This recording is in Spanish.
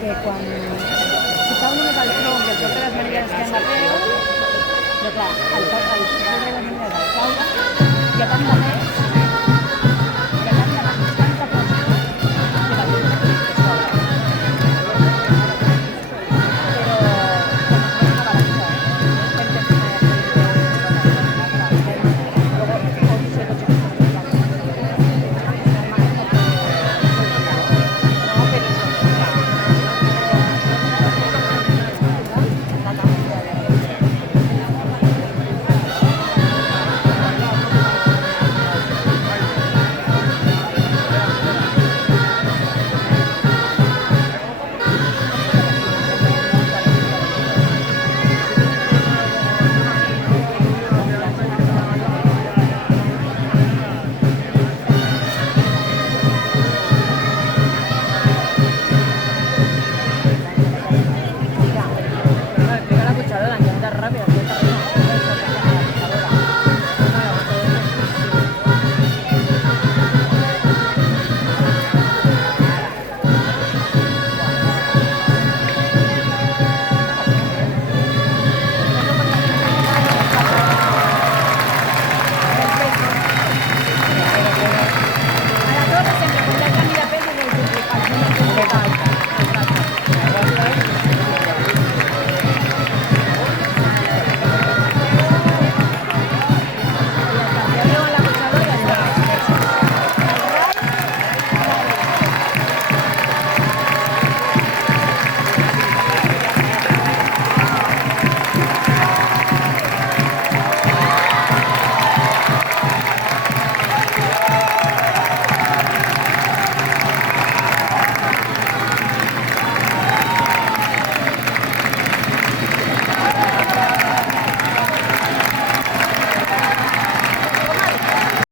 que quan si cau només el tronc i el tronc de les manilles es queden de peu, però clar, el tronc de les manilles al caure hi ha tant de